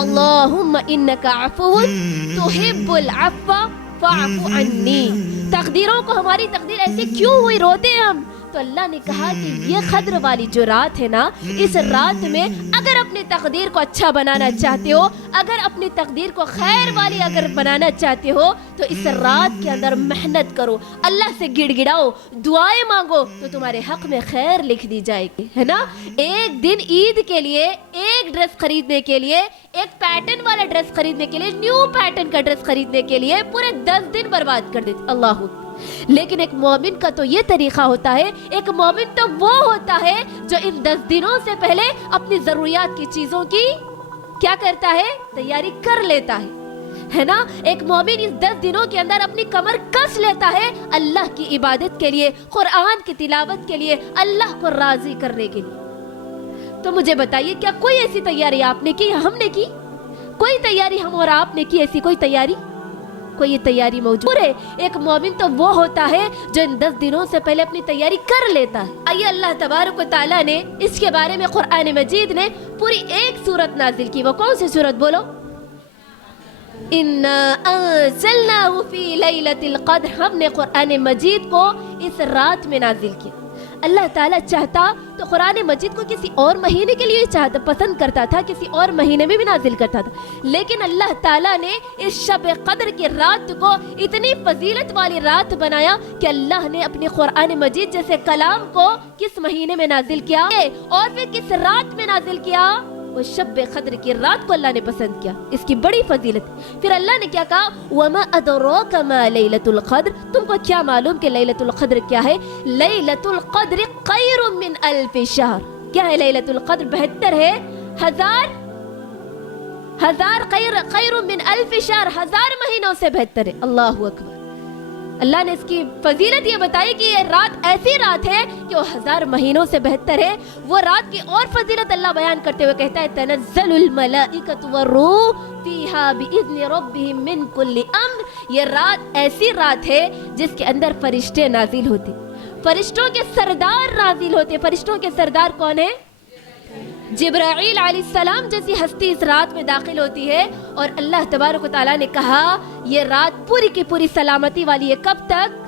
अल्लाहुम्मा इन्नका अफ़ुव्वुन तुहिब्बुल अफ़्व फ़अफ़ु अन्नी। तकदीरों को हमारी तकदीर ऐसे क्यों हुई, रोते हैं हम। तो अल्लाह ने कहा कि ये खद्र वाली जो रात है ना, इस रात में अगर अपनी तकदीर को अच्छा बनाना चाहते हो, अगर अपनी तकदीर को खैर वाली अगर बनाना चाहते हो, तो इस रात के अंदर मेहनत करो, अल्लाह से गिड़गिड़ाओ, दुआएं मांगो, तो तुम्हारे हक में खैर लिख दी जाएगी, है ना। एक दिन ईद के लिए एक ड्रेस खरीदने के लिए, एक पैटर्न वाला ड्रेस खरीदने के लिए, न्यू पैटर्न का ड्रेस खरीदने के लिए पूरे 10 दिन बर्बाद कर देते। अल्लाह। लेकिन एक मोमिन का तो ये तरीका होता है, एक मोमिन तो वो होता है जो इन 10 दिनों से पहले अपनी जरूरियात की चीजों की क्या करता है, तैयारी कर लेता है ना। एक मोमिन इस 10 दिनों के अंदर अपनी कमर कस लेता है अल्लाह की इबादत के लिए, कुरान की तिलावत के लिए, अल्लाह को राजी करने के लिए। तो मुझे बताइए, क्या कोई ऐसी तैयारी आपने की या हमने की? कोई तैयारी हम और आपने की? ऐसी कोई तैयारी, कोई ये तैयारी मौजूद है? एक मोमिन तो वो होता है जो इन 10 दिनों से पहले अपनी तैयारी कर लेता है। आइए अल्लाह तबारक व तआला ने इसके बारे में कुरान मजीद ने पूरी एक सूरत नाजिल की। वो कौन सी सूरत बोलो? इन्ना अंज़लनाहु फी लैलतिल क़द्र। हमने कुरान मजीद को इस रात में नाजिल किया। अल्लाह ताला चाहता तो कुरान मजीद को किसी और महीने के लिए चाहता, पसंद करता था, किसी और महीने में भी नाजिल करता था, लेकिन अल्लाह ताला ने इस शब क़द्र की रात को इतनी फजीलत वाली रात बनाया कि अल्लाह ने अपने कुरान मजीद जैसे कलाम को किस महीने में नाजिल किया और फिर किस रात में नाजिल किया? वो शब क़द्र की रात को अल्लाह ने पसंद किया। इसकी बड़ी फजीलत। फिर अल्लाह ने क्या कहा? वमा अदराका मा लैलतुल क़द्र। तुमको क्या मालूम कि लैलतुल क़द्र क्या है? लैलतुल क़द्र खैरुम मिन अल्फ शहर। क्या है लैलतुल क़द्र? बेहतर है हजार खैरुम मिन अल्फ शहर, 1000 महीनों से बेहतर है। अल्लाहु अकबर। अल्लाह ने इसकी फजीलत ये बताई कि ये रात ऐसी रात है कि वो 1000 महीनों से बेहतर है। वो रात की और फजीलत अल्लाह बयान करते हुए कहता है, तनज़्ज़लुल मलाइकतु वर्रूह फीहा बिइज़्नि रब्बिहिम मिन कुल्लि अम्र। ये रात ऐसी रात है जिसके अंदर फरिश्ते नाजिल होते, फरिश्तों के सरदार नाजिल होते। फरिश्तों के सरदार कौन है? जिब्राईल अलैहिस्सलाम जैसी हस्ती इस रात में दाखिल होती है। और अल्लाह तबारक व तआला ने कहा ये रात पूरी की पूरी सलामती वाली है। कब तक?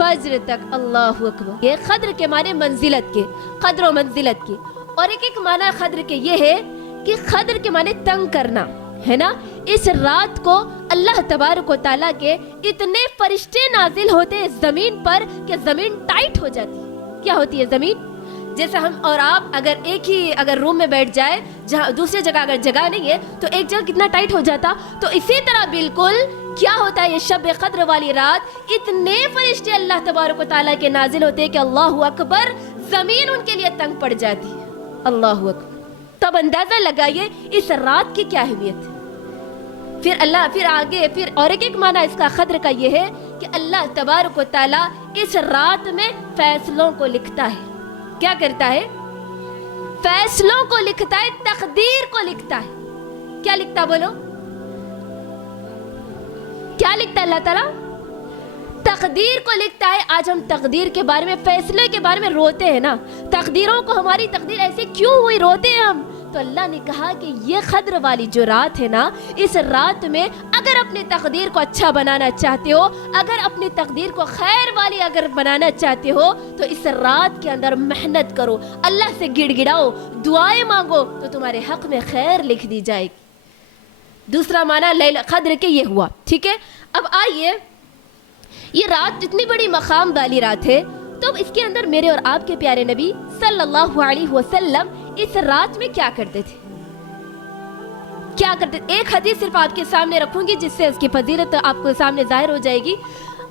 फज्र तक। अल्लाहु अकबर। ये खद्र के माने मंजिलत के, कद्र व मंजिलत की। और एक माना खद्र के ये है कि खद्र के माने तंग करना, है ना। इस रात को अल्लाह तबारक व तआला के इतने फरिश्ते नाजिल होते हैं जमीन पर कि जमीन टाइट हो जाती। क्या होती है जमीन? जैसे हम और आप अगर एक ही अगर रूम में बैठ जाए, जहाँ दूसरी जगह अगर जगह नहीं है तो एक जगह कितना टाइट हो जाता, तो इसी तरह बिल्कुल क्या होता है ये शब क़द्र वाली रात, इतने फरिश्ते अल्लाह तबारक व तआला के नाजिल होते हैं कि अल्लाहु अकबर, जमीन उनके लिए तंग पड़ जाती है। अल्लाहु अकबर। तब अंदाजा लगाइए इस रात की क्या अहमियत है। फिर आगे फिर और एक माना इसका खद्र का ये है कि अल्लाह तबारक व तआला इस रात में फैसलों को लिखता है। क्या करता है? फैसलों को लिखता है, तकदीर को लिखता है। क्या लिखता बोलो? क्या लिखता है अल्लाह ताला? तकदीर को लिखता है। आज हम तकदीर के बारे में, फैसले के बारे में रोते हैं ना, तकदीरों को हमारी तकदीर ऐसे क्यों हुई, रोते हैं हम। तो अल्लाह ने कहा कि ये खद्र वाली जो रात है ना, इस रात में अगर अपनी तकदीर को अच्छा बनाना चाहते हो, अगर अपनी तकदीर को खैर वाली अगर बनाना चाहते हो, तो इस रात के अंदर मेहनत करो, अल्लाह से गिड़गिड़ाओ, दुआएं मांगो, तो तुम्हारे हक में खैर लिख दी जाएगी। दूसरा माना लैला खद्र के ये हुआ, ठीक है। अब आइए, ये रात इतनी बड़ी मकाम वाली रात है, तो इसके अंदर मेरे और आपके प्यारे नबी सल्लल्लाहु अलैहि वसल्लम इस रात में क्या करते थे? क्या करते थे? एक हदीस सिर्फ आपके सामने रखूंगी जिससे उसकी फजीलत आपको सामने जाहिर हो जाएगी।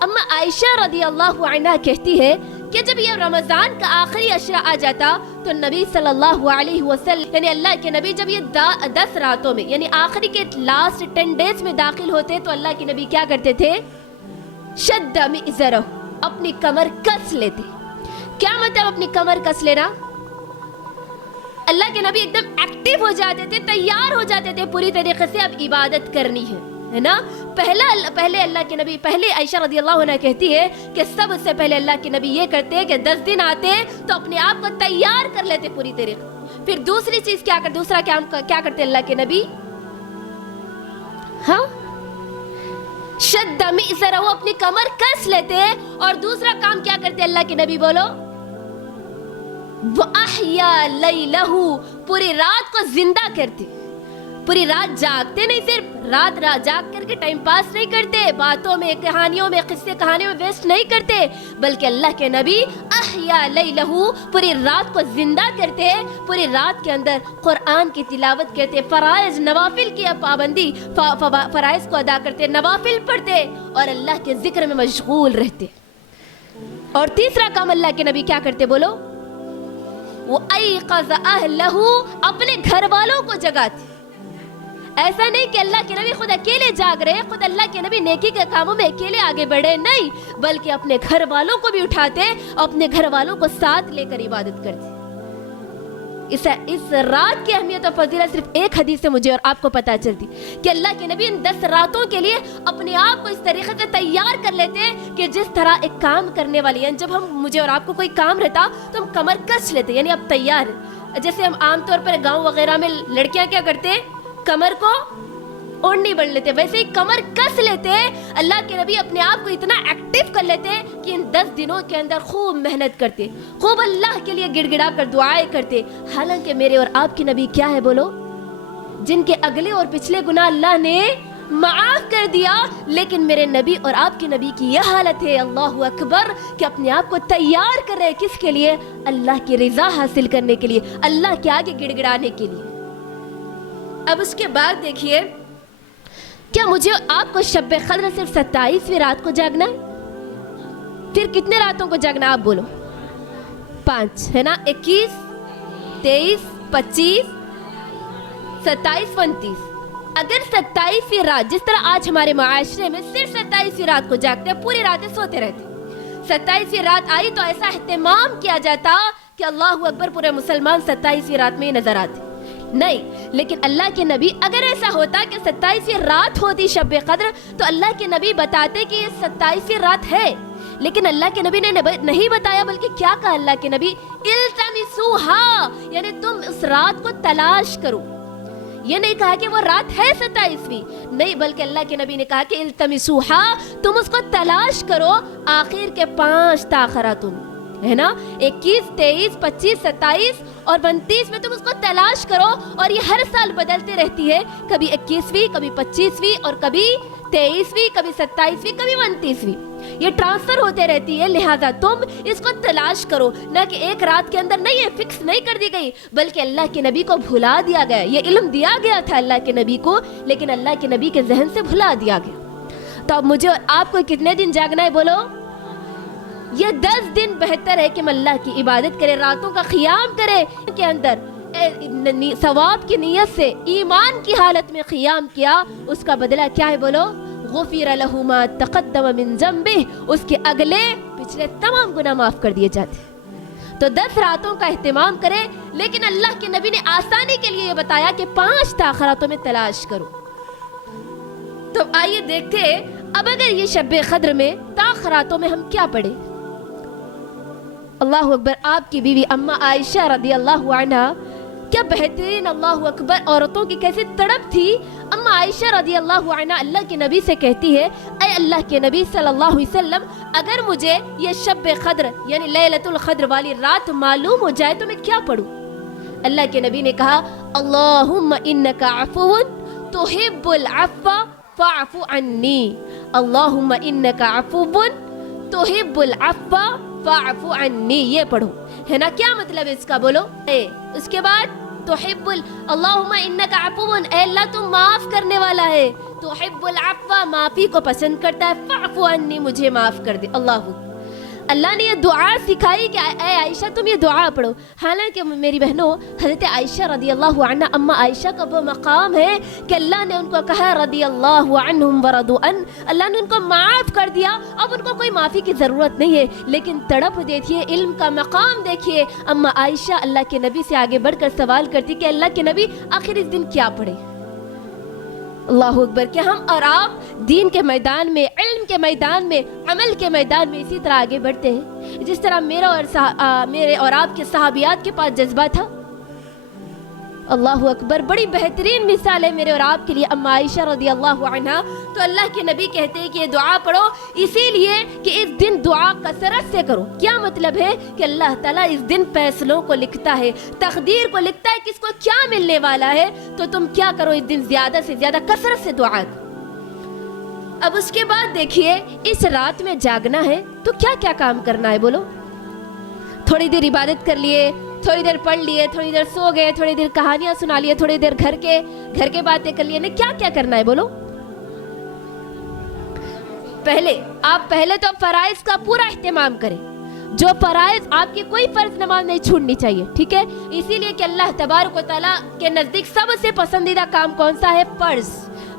अम्मा आयशा रदियल्लाहु अन्हा कहती है कि जब ये रमजान का आखिरी अशरा आ जाता तो नबी सल्लल्लाहु अलैहि वसल्लम यानी अल्लाह के नबी जब ये 10 रातों में यानी आखिरी के लास्ट 10 डेज में दाखिल होते तो अल्लाह के नबी क्या करते थे? शद्दा मिज़रहु, अपनी कमर कस लेते। क्या मतलब अपनी कमर कस लेना? अल्लाह के नबी एकदम एक्टिव हो जाते थे, तैयार हो जाते थे पूरी तरीके से, अब इबादत करनी है ना। पहले अल्लाह के नबी, पहले आयशा रदियल्लाहु अन्हा कहती है कि सबसे पहले अल्लाह के नबी ये करते हैं कि 10 दिन आते तो अपने आप को तैयार कर लेते पूरी तरीके। फिर दूसरी चीज क्या करते, दूसरा क्या करते अल्लाह के नबी? हाँ, शद्दा मिज़रा, वो अपनी कमर कस लेते। और दूसरा काम क्या करते अल्लाह के नबी, बोलो, वो अहया लैलहू, पूरी रात को जिंदा करते, पूरी रात जागते नहीं, सिर्फ रात जाग करके टाइम पास नहीं करते, बातों में, कहानियों में, किस्से कहानियों में वेस्ट नहीं करते, बल्कि अल्लाह के नबी अहया लैलहू, पूरी रात को जिंदा करते, पूरी रात के अंदर कुरान की तिलावत करते, फराइज नवाफिल की पाबंदी, फराइज को अदा करते, नवाफिल पढ़ते और अल्लाह के जिक्र में मशगूल रहते। और तीसरा काम अल्लाह के नबी क्या करते, बोलो, वो अयक़ज़ अहलहू, अपने घर वालों को जगाते। ऐसा नहीं कि अल्लाह के नबी खुद अकेले जाग रहे, खुद अल्लाह के नबी नेकी के कामों में अकेले आगे बढ़े, नहीं, बल्कि अपने घर वालों को भी उठाते, अपने घर वालों को साथ लेकर इबादत करते। इस रात की अहमियत और फजीलत सिर्फ एक हदीस से मुझे और आपको पता चलती कि अल्लाह के नबी इन 10 रातों के लिए अपने आप को इस तरीके से तैयार कर लेते हैं कि जिस तरह एक काम करने वाली, यानी जब हम, मुझे और आपको कोई काम रहता तो हम कमर कस लेते, यानी अब तैयार है। जैसे हम आमतौर पर गाँव वगैरह में लड़कियां क्या करते हैं, कमर को ओढ़नी बढ़ लेते, वैसे ही कमर कस लेते। अल्लाह के नबी अपने आप को इतना एक्टिव कर लेते कि इन 10 दिनों के अंदर खूब मेहनत करते, खूब अल्लाह के लिए गिड़गिड़ा कर दुआएं करते। हालांकि मेरे और आपके नबी क्या है, बोलो, जिनके अगले और पिछले गुनाह अल्लाह ने माफ कर दिया, लेकिन मेरे नबी और आपके नबी की यह हालत है, अल्लाहु अकबर, कि अपने आप को तैयार कर रहे, किसके लिए, अल्लाह की रिजा हासिल करने के लिए, अल्लाह के आगे गिड़गिड़ाने के लिए। अब उसके बाद देखिए, क्या मुझे आपको शब कद्र सिर्फ 27वीं रात को जागना है? फिर कितने रातों को जागना, आप बोलो, 5 है ना, 21, 23, 25, 27, 29। अगर 27वीं रात, जिस तरह आज हमारे माशरे में सिर्फ 27वीं रात को जागते हैं, पूरी रातें सोते रहते, 27वीं रात आई तो ऐसा एहतमाम किया जाता कि अल्लाहु अकबर, पूरे मुसलमान 27वीं रात में ही नजर आते, नहीं। लेकिन अल्लाह के नबी, अगर ऐसा होता कि 27वीं रात होती शब कद्र, तो अल्लाह के नबी बताते कि ये 27वीं रात है, लेकिन अल्लाह के नबी ने नहीं बताया, बल्कि क्या कहा अल्लाह के नबी, इल्तमिसूहा, यानी तुम उस रात को तलाश करो। ये नहीं कहा कि वो रात है 27वीं, नहीं, बल्कि अल्लाह के नबी ने कहा कि इल्तमिसूहा, तुम उसको तलाश करो, आखिर के 5 ताखरातुन है ना, 21, 23, 25, 27 और 29 में तुम उसको तलाश करो। और ये हर साल बदलती रहती है, कभी 21वीं, कभी 25वीं, और कभी 23वीं, कभी 27वीं, कभी 29वीं, ये ट्रांसफर होते रहती है। लिहाजा तुम इसको तलाश करो, ना कि एक रात के अंदर, नहीं है, फिक्स नहीं कर दी गई, बल्कि अल्लाह के नबी को भुला दिया गया। ये इल्म दिया गया था अल्लाह के नबी को, लेकिन अल्लाह के नबी के जहन से भुला दिया गया। तो अब मुझे और आपको कितने दिन जागना है, बोलो, ये 10 दिन बेहतर है कि हम अल्लाह की इबादत करें, रातों का क़ियाम करें, के अंदर सवाब की नीयत से ईमान की हालत में क़ियाम किया, उसका बदला क्या है, बोलो, गुफ़िर लहू मा तक़द्दम मिन ज़ंबिही, उसके अगले पिछले तमाम गुनाह माफ़ कर दिए जाते। तो 10 रातों का एहतमाम करें, लेकिन अल्लाह के नबी ने आसानी के लिए बताया कि 5 ताख़रातों में तलाश करो। तो आइए देखते अब अगर ये शब कद्र में ताख़रातों में हम क्या पढ़े। अल्लाहु अकबर, आपकी बीवी अम्मा आयशा रदी अल्लाहु अन्हा, क्या बेहतरीन, अल्लाहु अकबर, औरतों की कैसी तड़प थी। अम्मा आयशा रदी अल्लाहु अन्हा अल्लाह के नबी से कहती है, ऐ अल्लाह के नबी सल्लल्लाहु अलैहि वसल्लम, अगर मुझे ये शब कद्र यानी लैलतुल क़द्र वाली रात मालूम हो जाए तो मैं क्या पढ़ूं? अल्लाह के नबी ने कहा, अल्लाहुम्मा इन्नका अफ़ुव्वुन तुहिब्बुल अफ़्व फ़अफ़ु अन्नी, अल्लाहुम्मा इन्नका अफ़ुव्वुन तुहिब्बुल अफ़्व फ़अफ़ु अन्नी, ये पढ़ो, है ना। क्या मतलब है इसका, बोलो। उसके बाद तुहिब्बुल, अल्लाहुम्मा इन्नका अफ़ुव्वुन, ऐ अल्लाह तुम माफ करने वाला है, तुहिब्बुल अफ़्व, माफी को पसंद करता है, फ़अफ़ु अन्नी, मुझे माफ कर दे। अल्लाह ने ये दुआ सिखाई कि ऐ आयशा तुम ये दुआ पढ़ो। हालांकि मेरी बहनों, हज़रत आयशा रदी अल्लाहु अन्हा, अम्मा आयशा का वो मकाम है कि अल्लाह ने उनको कहा रदी अल्लाहु अन्हुम व रदू अन, अल्लाह ने उनको माफ़ कर दिया, अब उनको कोई माफ़ी की ज़रूरत नहीं है। लेकिन तड़प देखिए, इल्म का मकाम देखिए। अम्मा आयशा अल्लाह के नबी से आगे बढ़कर सवाल करती कि अल्लाह के नबी आखिर इस दिन क्या पढ़े। अल्लाहु अकबर, कि हम और आप दीन के मैदान में, इल्म के मैदान में, अमल के मैदान में इसी तरह आगे बढ़ते हैं जिस तरह मेरे और आपके सहाबियात के पास जज्बा था। اللہ اکبر. بڑی بہترین مثال ہے میرے اور آپ کے لیے اما عائشہ رضی اللہ عنہا. تو اللہ کے نبی کہتے ہیں کہ یہ دعا پڑھو اسی لیے کہ اس دن دعا کثرت سے کرو. کیا مطلب ہے کہ اللہ تعالیٰ اس دن فیصلوں کو لکھتا ہے, تقدیر کو لکھتا ہے, کس کو کیا ملنے والا ہے. تو تم کیا کرو اس دن زیادہ سے زیادہ کثرت سے دعا کرو. اب اس کے بعد دیکھیے اس رات میں جاگنا ہے تو کیا کیا کام کرنا ہے بولو. تھوڑی دیر عبادت کر لیے, تھوڑی دیر پڑھ لیے, تھوڑی دیر سو گئے, تھوڑی دیر کہانیاں سنا لیے, تھوڑی دیر گھر کے باتیں کر لیے. کیا کیا کرنا ہے بولو. پہلے تو فرائض کا پورا اہتمام کریں. جو فرائض آپ کی کوئی فرض نماز نہیں چھوڑنی چاہیے, ٹھیک ہے. اسی لیے کہ اللہ تبارک و تعالیٰ کے نزدیک سب سے پسندیدہ کام کون سا ہے؟ فرض.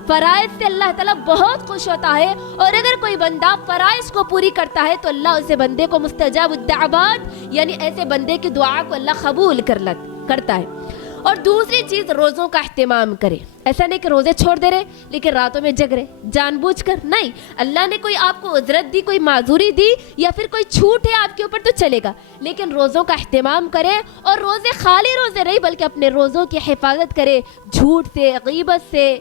فرائض سے اللہ تعالیٰ بہت خوش ہوتا ہے, اور اگر کوئی بندہ فرائض کو پوری کرتا ہے تو اللہ اسے بندے کو مستجاب الدعوات یعنی ایسے بندے کی دعا کو اللہ قبول کرتا ہے. اور دوسری چیز روزوں کا اہتمام کرے. ایسا نہیں کہ روزے چھوڑ دے رہے لیکن راتوں میں جگ رہے جان بوجھ کر, نہیں. اللہ نے کوئی آپ کو عذرت دی, کوئی معذوری دی یا پھر کوئی چھوٹ ہے آپ کے اوپر تو چلے گا, لیکن روزوں کا اہتمام کرے. اور روزے خالی روزے نہیں بلکہ اپنے روزوں کی حفاظت کرے, جھوٹ سے, غیبت سے,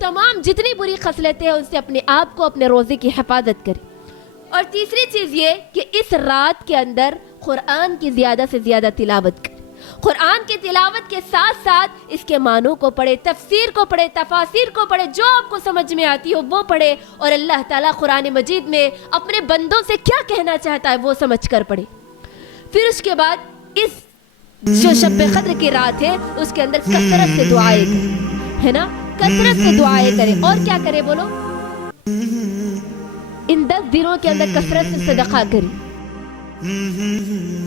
تمام جتنی بری خصلتیں ہیں ان سے اپنے آپ کو, اپنے روزے کی حفاظت کرے. اور تیسری چیز یہ کہ اس رات کے اندر قرآن کی زیادہ سے زیادہ تلاوت کرے. قرآن کی تلاوت کے ساتھ ساتھ اس کے معنوں کو پڑھے, تفسیر کو پڑھے, تفاسیر کو پڑھے, جو آپ کو سمجھ میں آتی ہو وہ پڑھے. اور اللہ تعالیٰ قرآن مجید میں اپنے بندوں سے کیا کہنا چاہتا ہے وہ سمجھ کر پڑھے. پھر اس کے بعد اس جو شب قدر کی رات ہے اس کے اندر کثرت سے دعائیں کریں, ہے نا, کثرت سے دعائیں کریں. اور کیا کرے بولو, ان 10 دنوں کے اندر کثرت سے صدقہ کریں.